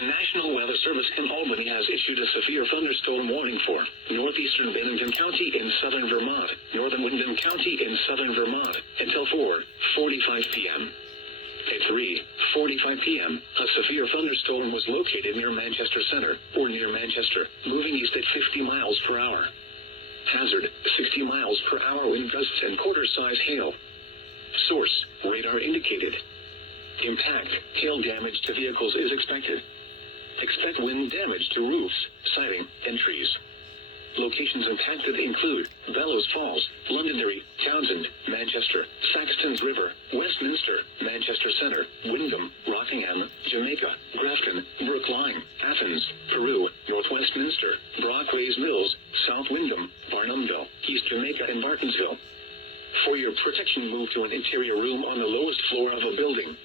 The National Weather Service in Albany has issued a severe thunderstorm warning for northeastern Bennington County in southern Vermont, northern Wyndham County in southern Vermont, until 4:45 p.m. At 3:45 p.m., a severe thunderstorm was located near Manchester Center, or near Manchester, moving east at 50 miles per hour. Hazard, 60 miles per hour wind gusts and quarter-size hail. Source, radar indicated. Impact, hail damage to vehicles is expected. Expect wind damage to roofs, siding, and trees. Locations impacted include Bellows Falls, Londonderry, Townsend, Manchester, Saxtons River, Westminster, Manchester Center, Wyndham, Rockingham, Jamaica, Grafton, Brookline, Athens, Peru, North Westminster, Brockways Mills, South Wyndham, Barnumville, East Jamaica, and Martinsville. For your protection, move to an interior room on the lowest floor of a building.